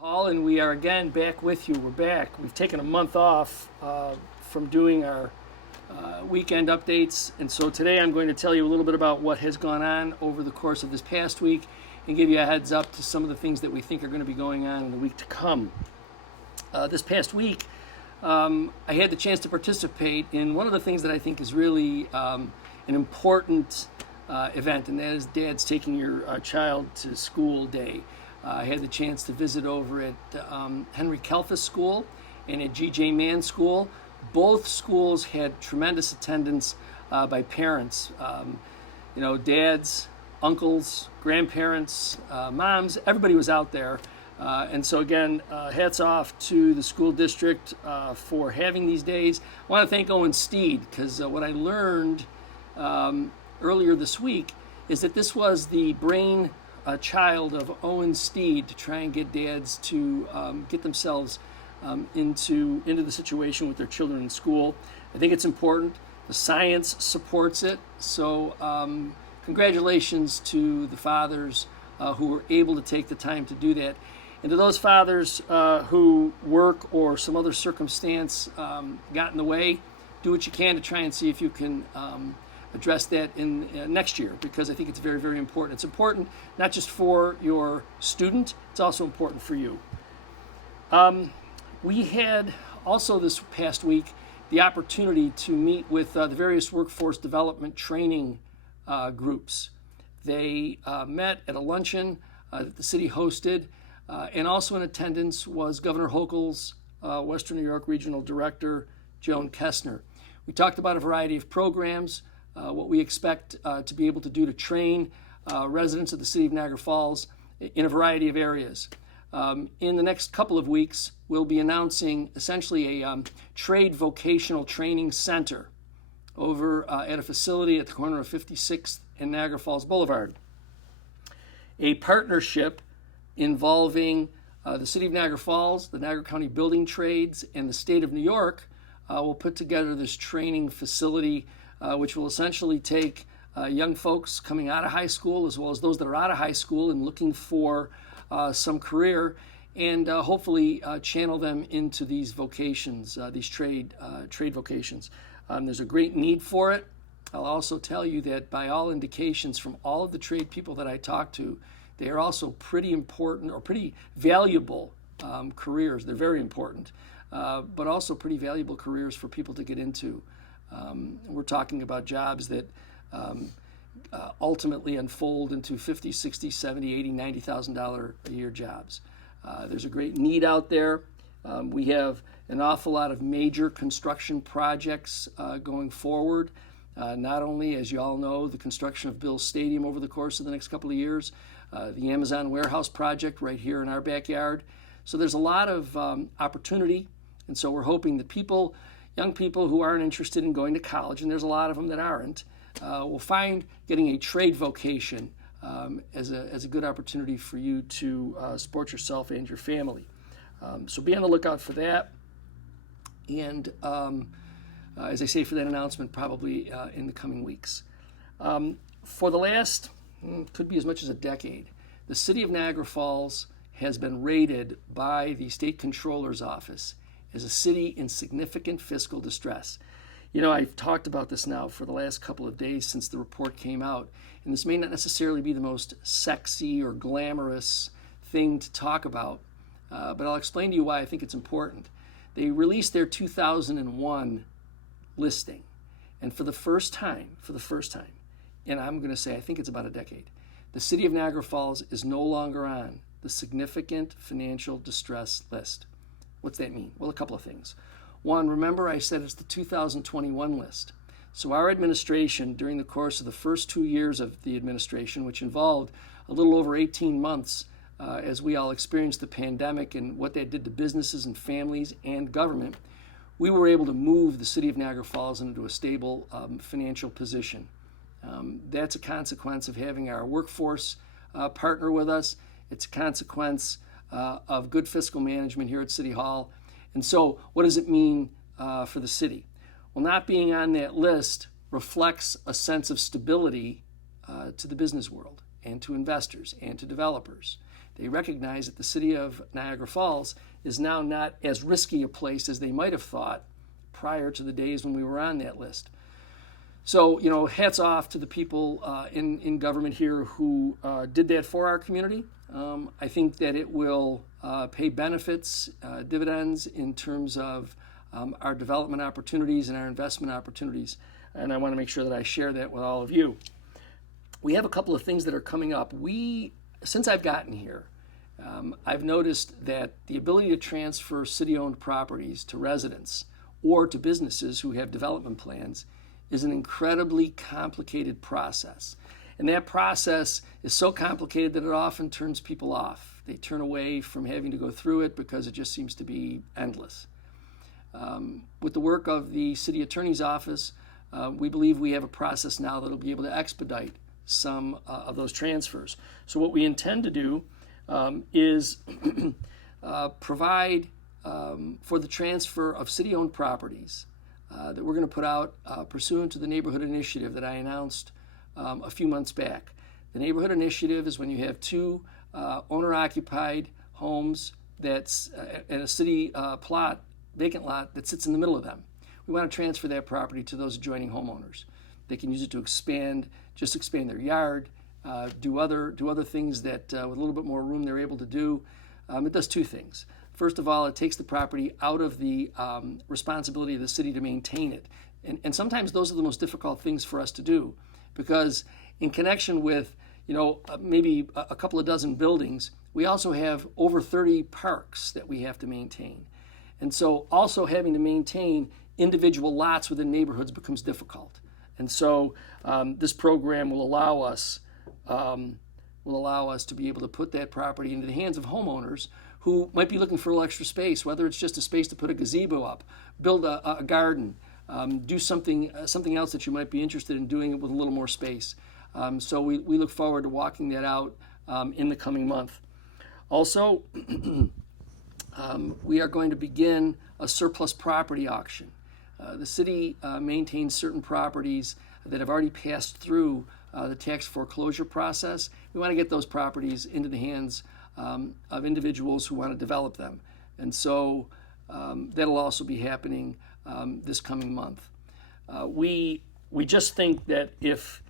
Paul, and we are again back with you. We're back. We've taken a month off from doing our weekend updates, and so today I'm going to tell you a little bit about what has gone on over the course of this past week and give you a heads up to some of the things that we think are going to be going on in the week to come. This past week, I had the chance to participate in one of the things that I think is really an important event, and that is Dad's Taking Your Child to School Day. I had the chance to visit over at Henry Kelfus School and at G.J. Mann School. Both schools had tremendous attendance by parents. Dads, uncles, grandparents, moms, everybody was out there. And so again, hats off to the school district for having these days. I want to thank Owen Steed, because what I learned earlier this week is that this was the brain child of Owen Steed to try and get dads to get themselves into the situation with their children in school. I think it's important. The science supports it. So congratulations to the fathers who were able to take the time to do that. And to those fathers who work or some other circumstance got in the way, do what you can to try and see if you can address that in next year, because I think it's very, very important. It's important not just for your student, it's also important for you. We had also this past week the opportunity to meet with the various workforce development training groups. They met at a luncheon that the city hosted, and also in attendance was Governor Hochul's Western New York Regional Director, Joan Kessner. We talked about a variety of programs, what we expect to be able to do to train residents of the city of Niagara Falls in a variety of areas. In the next couple of weeks, we'll be announcing essentially a trade vocational training center over at a facility at the corner of 56th and Niagara Falls Boulevard. A partnership involving the city of Niagara Falls, the Niagara County Building Trades, and the state of New York will put together this training facility which will essentially take young folks coming out of high school, as well as those that are out of high school and looking for some career, and hopefully channel them into these vocations, these trade vocations. There's a great need for it. I'll also tell you that by all indications from all of the trade people that I talk to, they are also pretty important or pretty valuable careers. They're very important, but also pretty valuable careers for people to get into. We're talking about jobs that ultimately unfold into $50, $60, $70, $80, $90,000 a year jobs. There's a great need out there. We have an awful lot of major construction projects going forward. Not only, as you all know, the construction of Bill's Stadium over the course of the next couple of years, the Amazon warehouse project right here in our backyard. So there's a lot of opportunity, and so we're hoping that young people who aren't interested in going to college, and there's a lot of them that aren't, will find getting a trade vocation as a good opportunity for you to support yourself and your family. So be on the lookout for that. And as I say, for that announcement probably in the coming weeks. For the last, could be as much as a decade, the city of Niagara Falls has been rated by the state controller's office as a city in significant fiscal distress. You know, I've talked about this now for the last couple of days since the report came out, and this may not necessarily be the most sexy or glamorous thing to talk about, but I'll explain to you why I think it's important. They released their 2001 listing, and for the first time, and I'm going to say I think it's about a decade, the city of Niagara Falls is no longer on the significant financial distress list. What's that mean? Well, a couple of things. One, remember I said it's the 2021 list. So our administration, during the course of the first 2 years of the administration, which involved a little over 18 months as we all experienced the pandemic and what that did to businesses and families and government, we were able to move the city of Niagara Falls into a stable financial position. That's a consequence of having our workforce partner with us. It's a consequence of good fiscal management here at City Hall. And so what does it mean for the city? Well, not being on that list reflects a sense of stability to the business world. and to investors and to developers. They recognize that the city of Niagara Falls is now not as risky a place as they might have thought prior to the days when we were on that list. So, hats off to the people in government here who did that for our community. I think that it will pay benefits, dividends in terms of our development opportunities and our investment opportunities. And I want to make sure that I share that with all of you. We have a couple of things that are coming up. Since I've gotten here, I've noticed that the ability to transfer city-owned properties to residents or to businesses who have development plans is an incredibly complicated process. And that process is so complicated that it often turns people off. They turn away from having to go through it because it just seems to be endless. With the work of the city attorney's office, we believe we have a process now that will be able to expedite some of those transfers. So what we intend to do is provide for the transfer of city-owned properties that we're going to put out pursuant to the neighborhood initiative that I announced a few months back. The neighborhood initiative is when you have two owner-occupied homes that's in a city vacant lot that sits in the middle of them. We want to transfer that property to those adjoining homeowners. They can use it to expand their yard, do other things that with a little bit more room they're able to do. It does two things. First of all, it takes the property out of the responsibility of the city to maintain it. And sometimes those are the most difficult things for us to do, because in connection with maybe a couple of dozen buildings, we also have over 30 parks that we have to maintain. And so also having to maintain individual lots within neighborhoods becomes difficult. And so this program will allow us to be able to put that property into the hands of homeowners who might be looking for a little extra space, whether it's just a space to put a gazebo up, build a garden, do something else that you might be interested in doing it with a little more space. So we look forward to walking that out in the coming month. Also, we are going to begin a surplus property auction. The city maintains certain properties that have already passed through the tax foreclosure process. We want to get those properties into the hands of individuals who want to develop them. And so that'll also be happening this coming month. We just think that if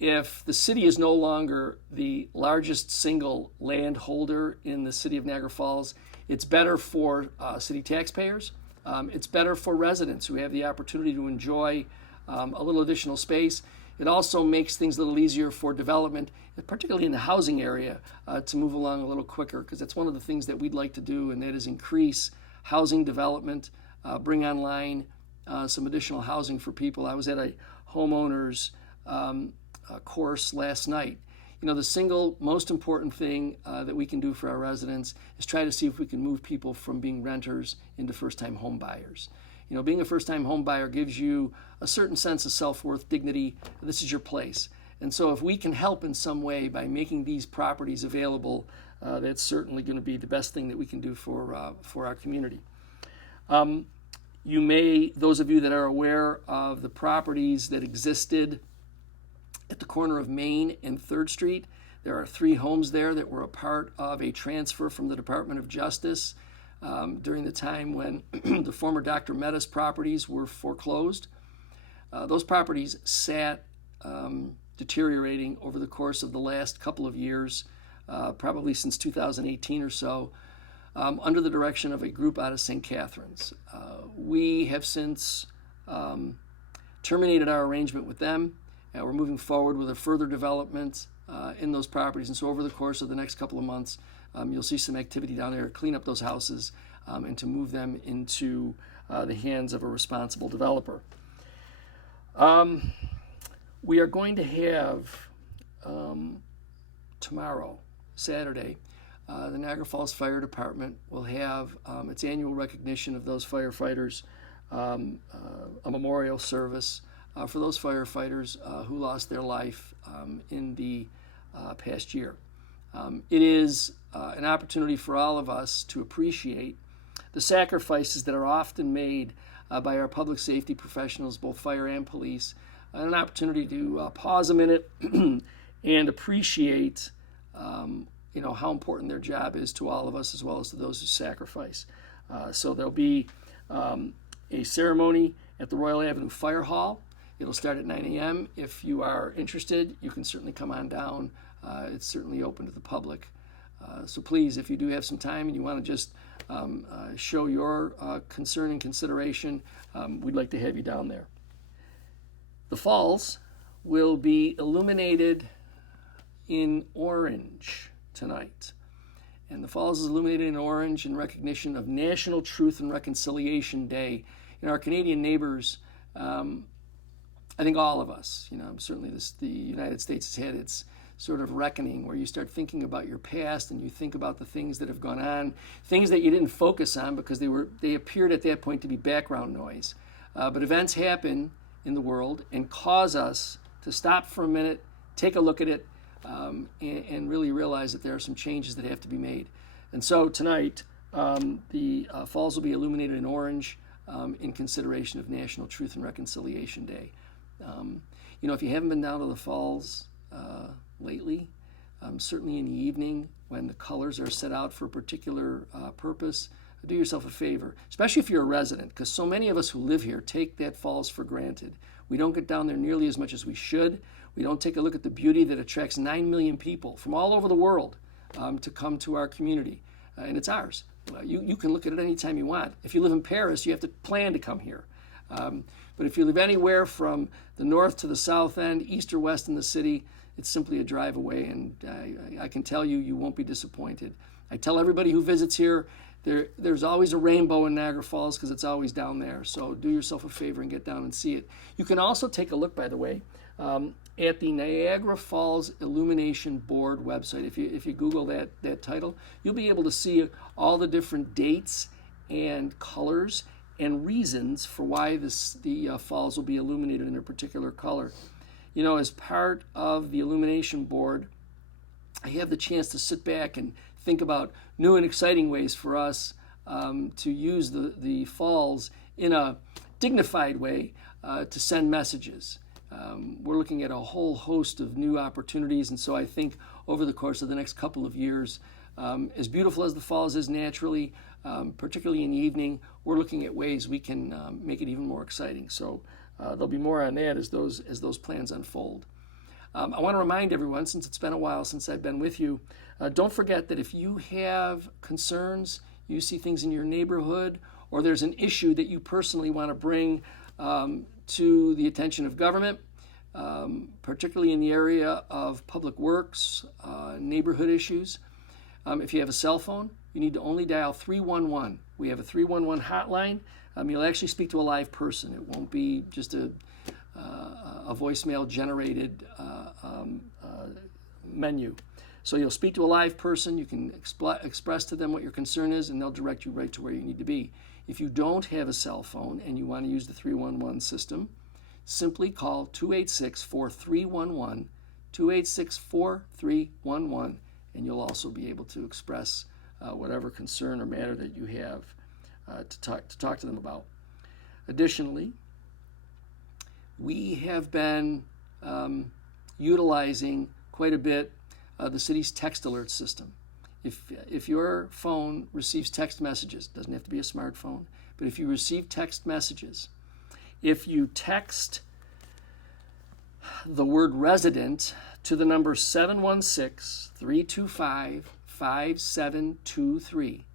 the city is no longer the largest single land holder in the city of Niagara Falls, it's better for city taxpayers. It's better for residents who have the opportunity to enjoy a little additional space. It also makes things a little easier for development, particularly in the housing area, to move along a little quicker, because that's one of the things that we'd like to do, and that is increase housing development, bring online some additional housing for people. I was at a homeowners course last night. The single most important thing that we can do for our residents is try to see if we can move people from being renters into first-time home buyers. Being a first-time home buyer gives you a certain sense of self-worth, dignity. This is your place. And so if we can help in some way by making these properties available, that's certainly going to be the best thing that we can do for our community. Those of you that are aware of the properties that existed at the corner of Main and 3rd Street, there are 3 homes there that were a part of a transfer from the Department of Justice during the time when the former Dr. Metta's properties were foreclosed. Those properties sat deteriorating over the course of the last couple of years, probably since 2018 or so, under the direction of a group out of St. Catharines. We have since terminated our arrangement with them. We're moving forward with a further development in those properties. And so over the course of the next couple of months, you'll see some activity down there to clean up those houses and to move them into the hands of a responsible developer. We are going to have tomorrow, Saturday, the Niagara Falls Fire Department will have its annual recognition of those firefighters, a memorial service for those firefighters who lost their life in the past year. It is an opportunity for all of us to appreciate the sacrifices that are often made by our public safety professionals, both fire and police, and an opportunity to pause a minute and appreciate how important their job is to all of us as well as to those who sacrifice. So there'll be a ceremony at the Royal Avenue Fire Hall. It'll start at 9 a.m. If you are interested, you can certainly come on down. It's certainly open to the public. So please, if you do have some time and you want to just show your concern and consideration, we'd like to have you down there. The falls will be illuminated in orange tonight. And the falls is illuminated in orange in recognition of National Truth and Reconciliation Day. Our Canadian neighbors, I think all of us, certainly the United States has had its sort of reckoning where you start thinking about your past and you think about the things that have gone on, things that you didn't focus on because they appeared at that point to be background noise. But events happen in the world and cause us to stop for a minute, take a look at it, and really realize that there are some changes that have to be made. And so tonight, the falls will be illuminated in orange in consideration of National Truth and Reconciliation Day. If you haven't been down to the falls lately, certainly in the evening when the colors are set out for a particular purpose, do yourself a favor, especially if you're a resident, because so many of us who live here take that falls for granted. We don't get down there nearly as much as we should. We don't take a look at the beauty that attracts 9 million people from all over the world to come to our community, and it's ours. You can look at it anytime you want. If you live in Paris, you have to plan to come here. But if you live anywhere from the north to the south end, east or west in the city, it's simply a drive away, and I can tell you, you won't be disappointed. I tell everybody who visits here, there's always a rainbow in Niagara Falls because it's always down there. So do yourself a favor and get down and see it. You can also take a look, by the way, at the Niagara Falls Illumination Board website. If you Google that title, you'll be able to see all the different dates and colors and reasons for why the falls will be illuminated in a particular color. As part of the Illumination Board, I have the chance to sit back and think about new and exciting ways for us to use the falls in a dignified way to send messages. We're looking at a whole host of new opportunities, and so I think over the course of the next couple of years, as beautiful as the falls is naturally, particularly in the evening, we're looking at ways we can make it even more exciting. So there'll be more on that as those plans unfold. I want to remind everyone, since it's been a while since I've been with you, don't forget that if you have concerns, you see things in your neighborhood, or there's an issue that you personally want to bring to the attention of government, particularly in the area of public works, neighborhood issues. If you have a cell phone, you need to only dial 311. We have a 311 hotline. You'll actually speak to a live person. It won't be just a voicemail generated menu. So you'll speak to a live person. You can express to them what your concern is, and they'll direct you right to where you need to be. If you don't have a cell phone and you want to use the 311 system, simply call 286-4311, 286-4311, and you'll also be able to express whatever concern or matter that you have to talk to them about. Additionally, we have been utilizing quite a bit the city's text alert system. If your phone receives text messages, it doesn't have to be a smartphone, but if you receive text messages, if you text the word resident to the number 716-325-5723,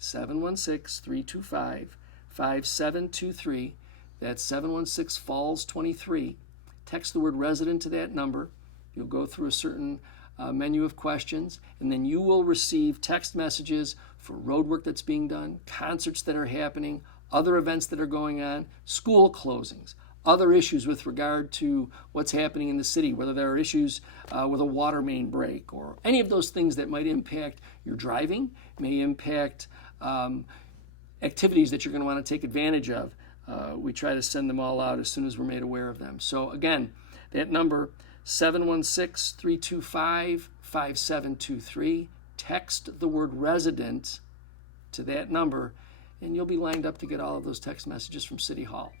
716-325-5723, that's 716 Falls 23. Text the word resident to that number. You'll go through a certain menu of questions, and then you will receive text messages for road work that's being done, concerts that are happening, other events that are going on, school closings, other issues with regard to what's happening in the city, whether there are issues with a water main break or any of those things that might impact your driving, may impact activities that you're going to want to take advantage of. We try to send them all out as soon as we're made aware of them. So again, that number, 716-325-5723. Text the word resident to that number, and you'll be lined up to get all of those text messages from City Hall.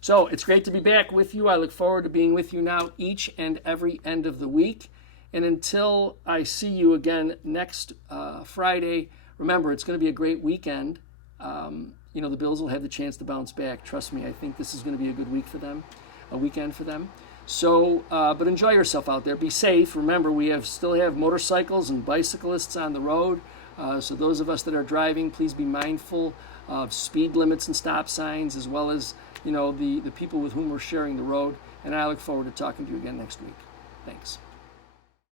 So it's great to be back with you. I look forward to being with you now each and every end of the week. And until I see you again next Friday, remember, it's going to be a great weekend. The Bills will have the chance to bounce back. Trust me, I think this is going to be a good week for them, a weekend for them. So, but enjoy yourself out there. Be safe. Remember, we still have motorcycles and bicyclists on the road. So those of us that are driving, please be mindful of speed limits and stop signs, as well as the people with whom we're sharing the road. And I look forward to talking to you again next week. Thanks.